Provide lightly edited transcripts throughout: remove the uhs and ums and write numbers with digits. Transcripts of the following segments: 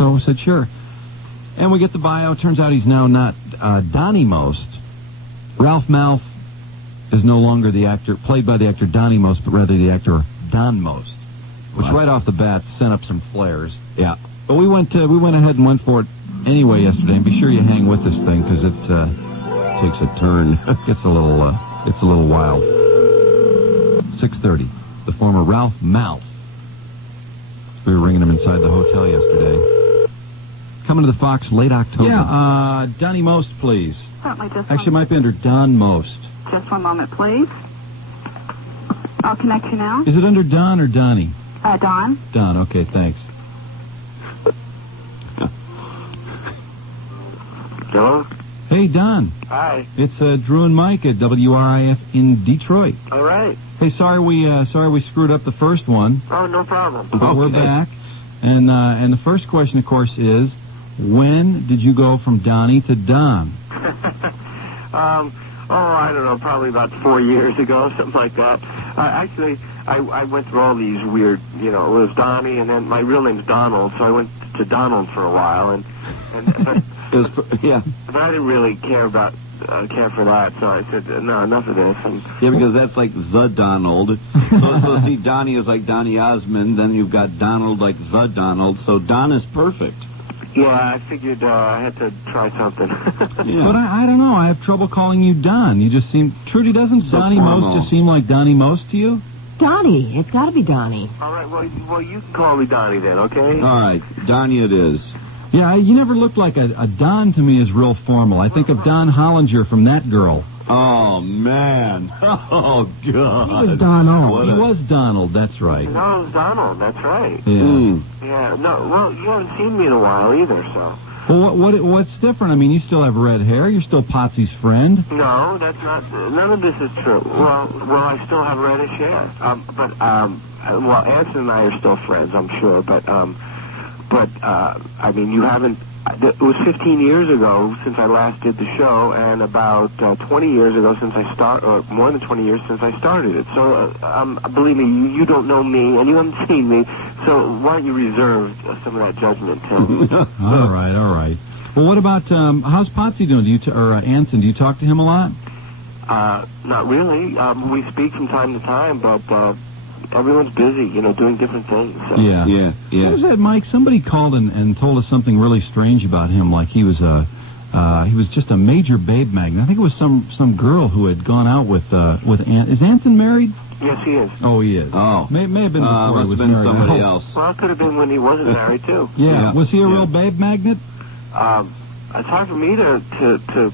So I said, sure. And we get the bio. Turns out he's now not Donny Most. Ralph Malph is no longer the actor, played by the actor Donny Most, but rather the actor Don Most, which right off the bat sent up some flares. Yeah. But we went ahead and went for it anyway yesterday. And be sure you hang with this thing because it takes a turn. It's a little wild. 6:30. The former Ralph Malph. We were ringing him inside the hotel yesterday. Coming to the Fox late October. Yeah, Donny Most, please. Certainly, just Actually, it might be under Don Most. Just one moment, please. I'll connect you now. Is it under Don or Donny? Don. Don, okay, thanks. Hello? Hey, Don. Hi. It's Drew and Mike at WRIF in Detroit. All right. Hey, sorry we screwed up the first one. Oh, no problem. But we're back. And the first question, of course, is, when did you go from Donny to Don? I don't know, probably about 4 years ago, something like that. Actually, I went through all these weird, it was Donny, and then my real name's Donald, so I went to Donald for a while, but I didn't really care for that, so I said, no, enough of this. And yeah, because that's like the Donald. So see, Donny is like Donny Osmond, then you've got Donald like the Donald, so Don is perfect. yeah, I figured I had to try something. Yeah. But I don't know. I have trouble calling you Don. You just seem... Trudy, doesn't So Donny formal. Most just seem like Donny Most to you? Donny. It's got to be Donny. All right, well, you can call me Donny then, okay? All right, Donny it is. Yeah, you never looked like a Don to me is real formal. I think of Don Hollinger from That Girl. Oh, man. Oh, God. He was Donald. He was Donald, that's right. No, it's Donald, that's right. Yeah. Yeah, no, well, you haven't seen me in a while either, so... Well, what's different? I mean, you still have red hair. You're still Potsy's friend. No, that's not... None of this is true. Well, I still have reddish hair. Well, Anson and I are still friends, I'm sure, but I mean, you haven't... It was 15 years ago since I last did the show, and about 20 years ago since I started, or more than 20 years since I started it. So, believe me, you don't know me, and you haven't seen me, so why don't you reserve some of that judgment, Tim? All right. Well, what about, how's Potsy doing? Anson, do you talk to him a lot? Not really. We speak from time to time, but everyone's busy, doing different things. So. Yeah. What was that, Mike? Somebody called and told us something really strange about him, like he was just a major babe magnet. I think it was some girl who had gone out with Is Anson married? Yes, he is. Oh, he is. Oh. May have been before he must was have been married. somebody else. Well, it could have been when he wasn't married, too. Yeah. Was he a real babe magnet? It's hard for me to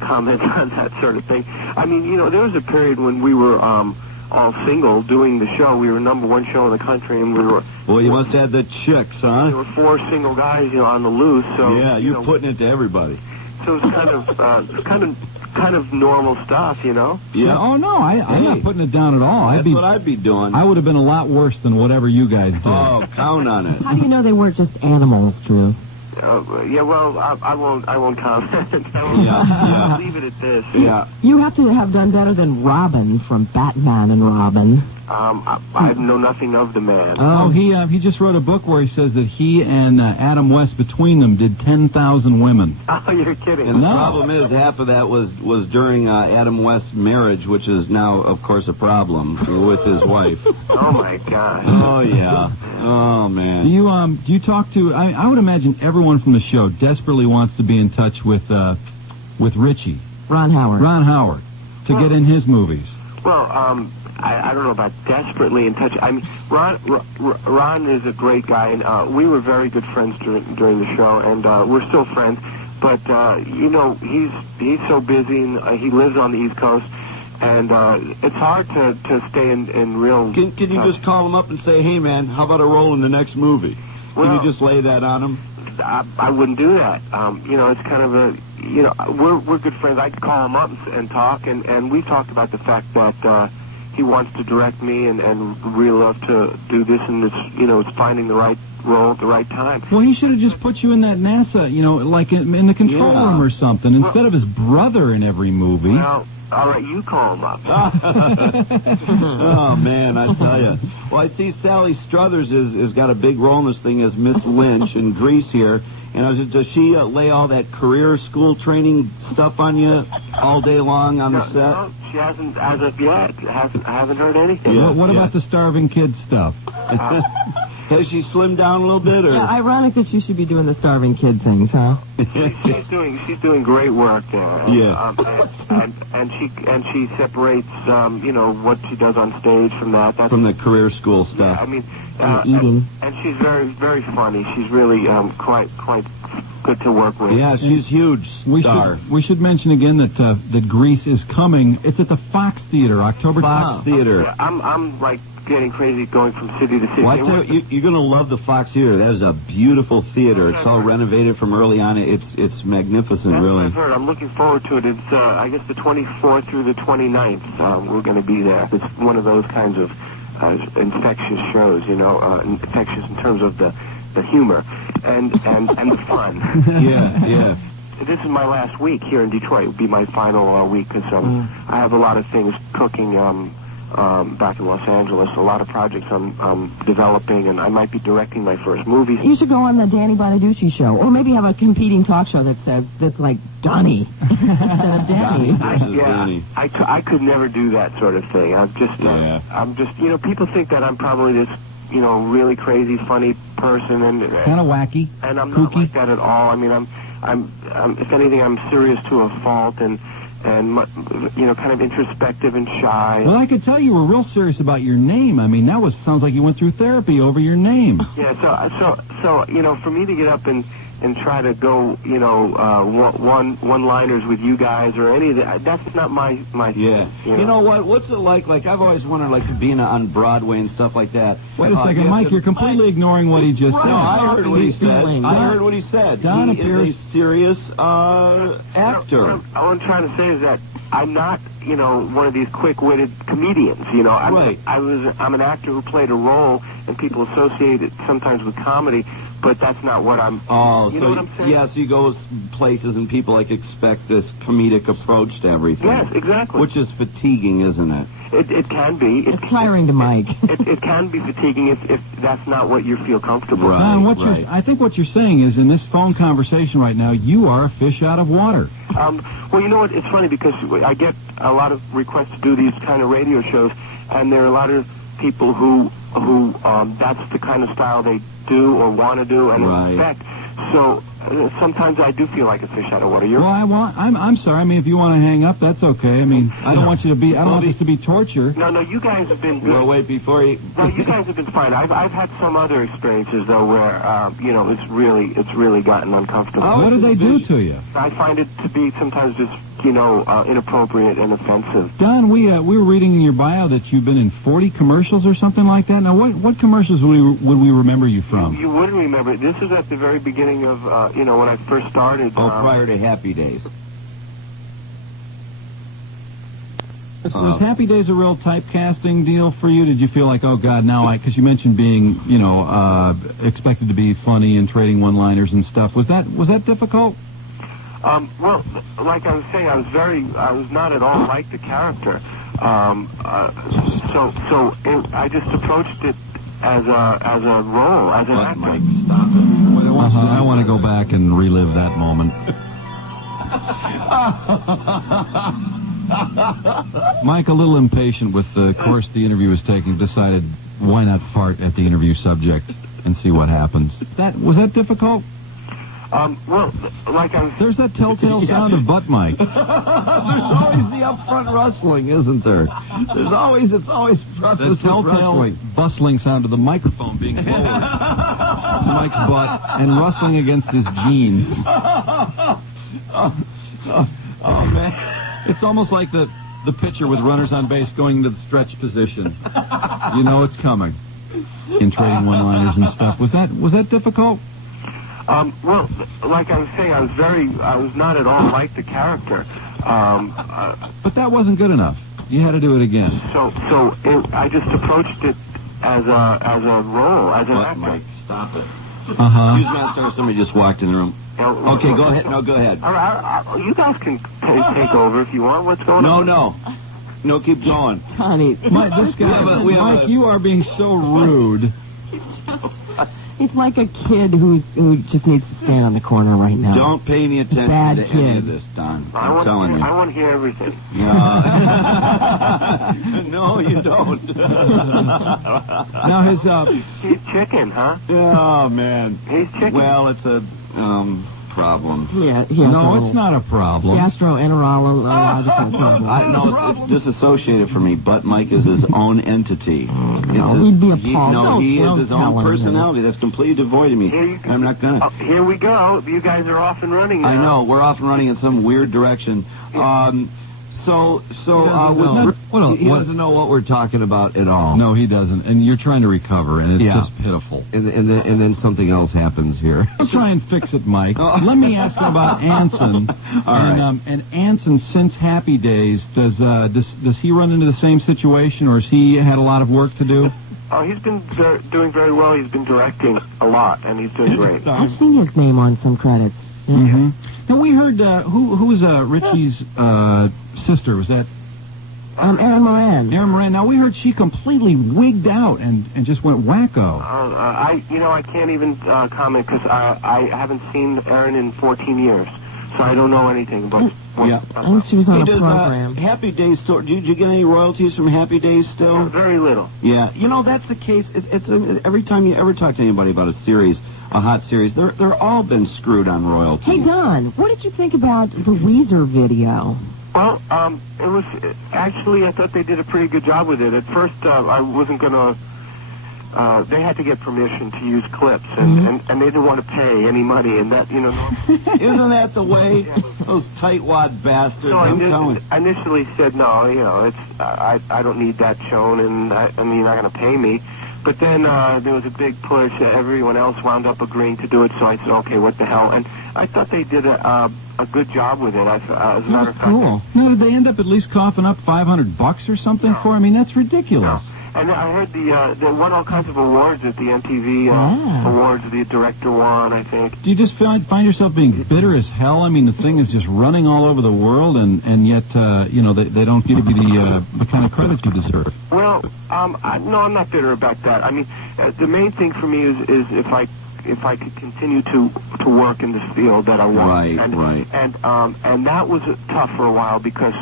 comment on that sort of thing. I mean, there was a period when we were all single doing the show. We were #1 show in the country, and we were... Well, you must have had the chicks, huh? There were 4 single guys, on the loose. So Yeah, you're putting it to everybody. So it's kind of normal stuff, Yeah. Oh, no, I'm not putting it down at all. That's what I'd be doing. I would have been a lot worse than whatever you guys did. Oh, count on it. How do you know they weren't just animals, Drew? Yeah, well, I won't comment. Yeah. Leave it at this. Yeah. You have to have done better than Robin from Batman and Robin. I know nothing of the man. Oh, he just wrote a book where he says that he and Adam West, between them, did 10,000 women. Oh, you're kidding. And the problem is, half of that was during Adam West's marriage, which is now, of course, a problem with his wife. Oh, my God. Oh, yeah. Oh, man. Do you talk to... I would imagine everyone from the show desperately wants to be in touch with Richie. Ron Howard. To get in his movies. Well, I don't know about desperately in touch. I mean, Ron is a great guy, and we were very good friends during the show, and we're still friends. But he's so busy, and he lives on the East Coast, and it's hard to stay in real. Can you just call him up and say, hey man, how about a role in the next movie? Can you just lay that on him? I wouldn't do that. It's kind of a we're good friends. I could call him up and talk, and we've talked about the fact that. He wants to direct me and really love to do this, and it's finding the right role at the right time. Well, he should have just put you in that NASA, like in the control room or something, instead of his brother in every movie. Well, all right, you call him up. Oh, man, I tell you. Well, I see Sally Struthers has got a big role in this thing as Miss Lynch in Grease here, And does she lay all that career school training stuff on you all day long on the set? No, she hasn't, as of yet. I haven't heard anything. Yeah, what about the starving kids stuff? Has she slimmed down a little bit? Or? Yeah, ironic that she should be doing the starving kid things, huh? She's doing great work there. And she separates what she does on stage from that. That's from the career school stuff. Yeah, I mean, eating. And she's very, very funny. She's really quite good to work with. Yeah, she's huge star. We should mention again that Grease is coming. It's at the Fox Theater, October 12th. Fox Theater. Yeah, I'm like getting crazy going from city to city. Well, I tell you, you're going to love the Fox Theater. That is a beautiful theater. It's all renovated from early on. It's magnificent, That's really. what I've heard. I'm looking forward to it. It's, I guess, the 24th through the 29th. We're going to be there. It's one of those kinds of infectious shows, infectious in terms of the humor and the fun. Yeah. This is my last week here in Detroit. It will be my final week because I have a lot of things cooking back in Los Angeles, a lot of projects I'm developing, and I might be directing my first movie. You should go on the Danny Bonaducci show, or maybe have a competing talk show that's like Donny instead of Danny. I could never do that sort of thing. I'm just people think that I'm probably this really crazy, funny person, and kind of wacky, and I'm kooky. not like that at all. I mean, I'm if anything, I'm serious to a fault, and kind of introspective and shy. Well, I could tell you were real serious about your name. I mean, sounds like you went through therapy over your name. Yeah, so for me to get up and try to go, one-liners with you guys or any of that, that's not my Yeah. You know what? What's it like? Like, I've always wondered, like, being on Broadway and stuff like that. Wait a second, Mike, you're completely ignoring what he just said. No, I heard what he said. I heard what he said. Don He is a serious actor. What I'm trying to say is that I'm not, one of these quick-witted comedians. Right. I'm an actor who played a role, and people associate it sometimes with comedy, but that's not what I'm. Oh, you know what I'm saying? So you go places and people expect this comedic approach to everything. Yes, exactly. Which is fatiguing, isn't it? It can be. It's tiring to Mike. It can be fatiguing if that's not what you feel comfortable with. Right. I think what you're saying is, in this phone conversation right now, you are a fish out of water. Well, you know what? It's funny because I get a lot of requests to do these kind of radio shows, and there are a lot of people who that's the kind of style they do or want to do and expect. So sometimes I do feel like a fish out of water. I'm sorry. I mean, if you want to hang up, that's okay. I mean, I don't want you to be. I don't want this to be torture. No, you guys have been good. Well, wait before you. No, you guys have been fine. I've had some other experiences though where it's really gotten uncomfortable. What did they do to you? I find it to be sometimes just inappropriate and offensive. Don, we were reading in your bio that you've been in 40 commercials or something like that. Now, what commercials would we remember you from? You wouldn't remember it. This is at the very beginning of when I first started. Prior to Happy Days. Was Happy Days a real typecasting deal for you? Did you feel like, oh God, now because you mentioned being expected to be funny and trading one-liners and stuff. Was that difficult? Well, like I was saying, I was not at all like the character. I just approached it as a role, as an actor. Mike, stop it. I want to go back and relive that moment. Mike, a little impatient with the course the interview was taking, decided why not fart at the interview subject and see what happens. Was that difficult? Well, like I was... There's that telltale sound of butt mic. There's always the upfront rustling, isn't there? It's always the telltale bustling sound of the microphone being lowered to Mike's butt and rustling against his jeans. Oh, man. It's almost like the pitcher with runners on base going into the stretch position. You know it's coming. In trading one-liners and stuff. Was that difficult? Well, like I was saying, I was not at all like the character. But that wasn't good enough. You had to do it again. I just approached it as a role, as an actor. Mike, stop it. Uh-huh. Excuse me, I'm sorry, somebody just walked in the room. Okay, go ahead. No, go ahead. You guys can take over if you want. What's going on? No, keep going. Donny, Mike, this guy, Mike, you are being so rude. He's like a kid who just needs to stand on the corner right now. Don't pay any attention Bad to kid. any of this, Don. I'm telling you. I want to hear everything. No, you don't. Now his He's chicken, huh? Oh, man. He's chicken. Well, it's a problem. Yeah, he has no, a it's not a problem. gastroenterological problem. No, it's disassociated from me. But Mike is his own entity. No, he'd be appalled. No, he is Don't his tell own him personality. That's completely devoid of me. Here you go. I'm not gonna. Here we go. You guys are off and running now. I know we're off and running in some weird direction. So he doesn't know what we're talking about at all. No, he doesn't. And you're trying to recover, and it's Yeah. just pitiful. And then something else happens here. Let's try and fix it, Mike. Let me ask you about Anson. And Anson, since Happy Days, does he run into the same situation, or has he had a lot of work to do? Oh, he's been doing very well. He's been directing a lot, and he's doing great. I've seen his name on some credits. Yeah. Mm-hmm. Now, we heard, who was Richie's sister? Was that Erin Moran. Erin Moran? Now, we heard she completely wigged out and just went wacko. I can't even comment because I haven't seen Erin in 14 years, so I don't know anything about. Yeah. I think she was on a program. Happy Days store. Did you get any royalties from Happy Days still? Very little. Yeah, that's the case. It's every time you ever talk to anybody about a hot series, they're all been screwed on royalties. Hey, Don, what did you think about the Weezer video? Well, it was actually, I thought they did a pretty good job with it. At first, I wasn't gonna. They had to get permission to use clips, and they didn't want to pay any money, and that, Isn't that the way? Those tightwad bastards. So I'm telling you. I initially said no, it's I don't need that shown, and I mean, you're not going to pay me. But then there was a big push. Everyone else wound up agreeing to do it, so I said, okay, what the hell? And I thought they did a good job with it. As a matter of fact, cool. Now, did they end up at least coughing up $500 or something for? I mean, that's ridiculous. And I heard they won all kinds of awards at the MTV awards. The director won, I think. Do you just find yourself being bitter as hell? I mean, the thing is just running all over the world, and yet, they don't give you the kind of credit you deserve. Well, no, I'm not bitter about that. I mean, the main thing for me is if I could continue to work in this field that I want. Right. And that was tough for a while because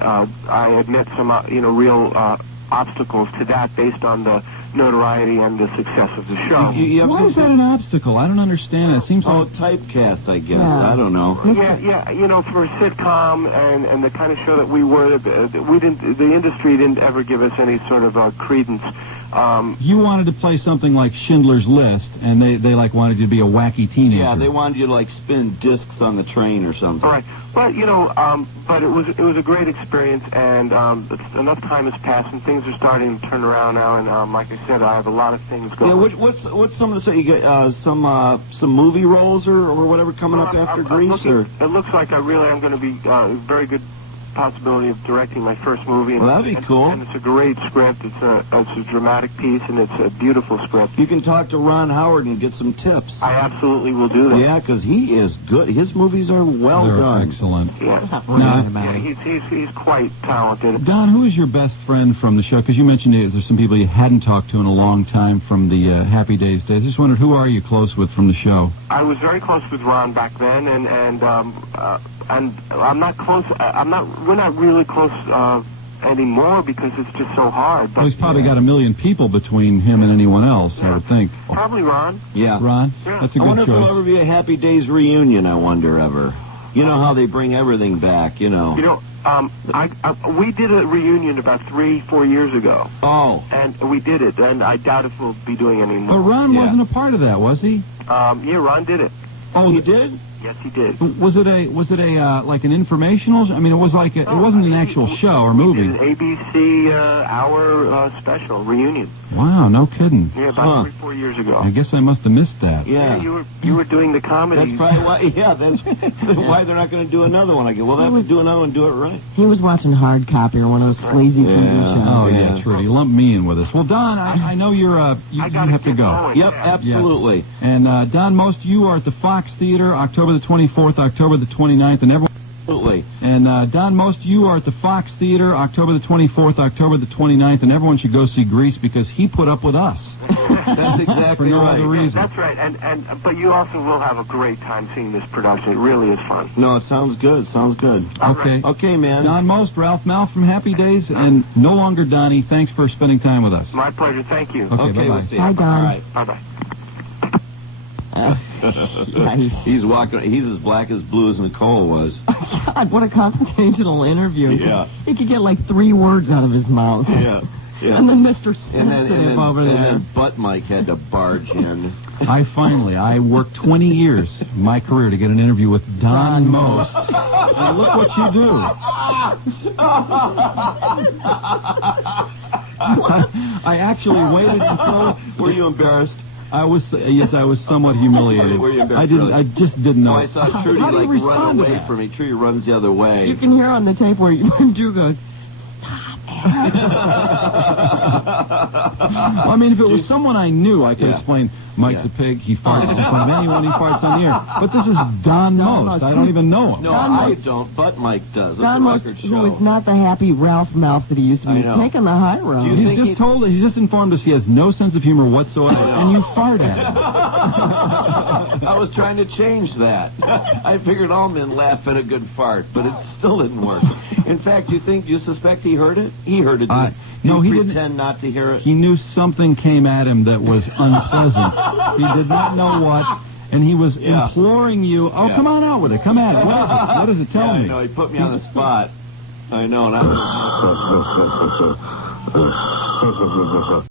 I had met some real obstacles to that based on the notoriety and the success of the show. Why is that an obstacle? I don't understand. It seems like typecast, I guess. Yeah. I don't know. Yeah. For a sitcom and the kind of show that we were, the industry didn't ever give us any sort of credence. You wanted to play something like Schindler's List, and they wanted you to be a wacky teenager. Yeah, they wanted you to spin discs on the train or something. Right, but but it was a great experience, and enough time has passed, and things are starting to turn around now. And like I said, I have a lot of things going. Yeah, what's some of the stuff you get? Some movie roles or whatever coming up after Grease? It looks like I really am going to be a very good possibility of directing my first movie. Well, that'd be cool. And it's a great script. It's a dramatic piece, and it's a beautiful script. You can talk to Ron Howard and get some tips. I absolutely will do that. Yeah, because he is good. His movies are They're done. Excellent. Yeah, he's quite talented. Don, who is your best friend from the show? Because you mentioned there's some people you hadn't talked to in a long time from the Happy Days days. I just wondered, who are you close with from the show? I was very close with Ron back then, and I'm not close. We're not really close anymore because it's just so hard. But, Well, he's probably got a million people between him and anyone else, I would think. Probably Ron. Yeah. Ron? Yeah. That's a I good wonder if there'll choice. ever be a Happy Days reunion, I wonder ever. You know how they bring everything back, We did a reunion about 3-4 years ago. Oh. And we did it, and I doubt if we'll be doing any But more. Ron wasn't a part of that, was he? Yeah, Ron did it. Oh, he did? Yes, he did. Was it like an informational? I mean, it was like it wasn't an actual show or movie. An ABC hour special reunion. Wow, no kidding. Yeah, about 3-4 years ago. I guess I must have missed that. Yeah. You were doing the comedy. That's probably why. Yeah, that's why they're not going to do another one. I go, well, they have to do another one, do it right. He was watching Hard Copy or one of those sleazy TV shows. Oh yeah, Trudy, lump me in with us. Well, Don, I know you have to go. Going. Yep, absolutely. And Don Most, you are at the Fox Theater, October the 24th, October the 29th, and everyone. Absolutely. And Don Most, you are at the Fox Theater, October the 24th, October the 29th, and everyone should go see Grease because he put up with us. That's for exactly no right. other reason. That's right, but you also will have a great time seeing this production. It really is fun. No, it sounds good. Sounds good. Okay. Okay, man. Don Most, Ralph Malph from Happy Days, and no longer Donny. Thanks for spending time with us. My pleasure. Thank you. Okay, bye-bye. We'll see you. Hi, Don. All right. Bye-bye. He's walking. He's as black as blue as Nicole was. God, what a confrontational interview. Yeah. He could get like 3 words out of his mouth. Yeah. And then Mr. Sensitive over there. And then Butt Mike had to barge in. I worked 20 years in my career to get an interview with Don Most. And look what you do. I actually waited until... Were you embarrassed? I was somewhat humiliated. Were you embarrassed? I just didn't know. I saw Trudy How do you like respond run to away that? from me. Trudy runs the other way. You can hear on the tape where Drew goes, "Stop it." I mean, if it was someone I knew, I could explain, Mike's a pig, he farts in front of anyone, he farts on the air. But this is Don Most. I don't even know him. No, Don I Most- don't. Butt Mike does. It's Don a Most, record who is show. not the happy Ralph Malph that he used to be, I he's know. taking the high road. Do you think He's just informed us he has no sense of humor whatsoever, and you fart at him. I was trying to change that. I figured all men laugh at a good fart, but it still didn't work. In fact, do you suspect he heard it? He heard it. No, he didn't. Pretend not to hear it. He knew something came at him that was unpleasant. He did not know what, and he was imploring you, come on out with it, come at it. What is it? What does it tell I me? know, he put me on the spot. I know, and I was...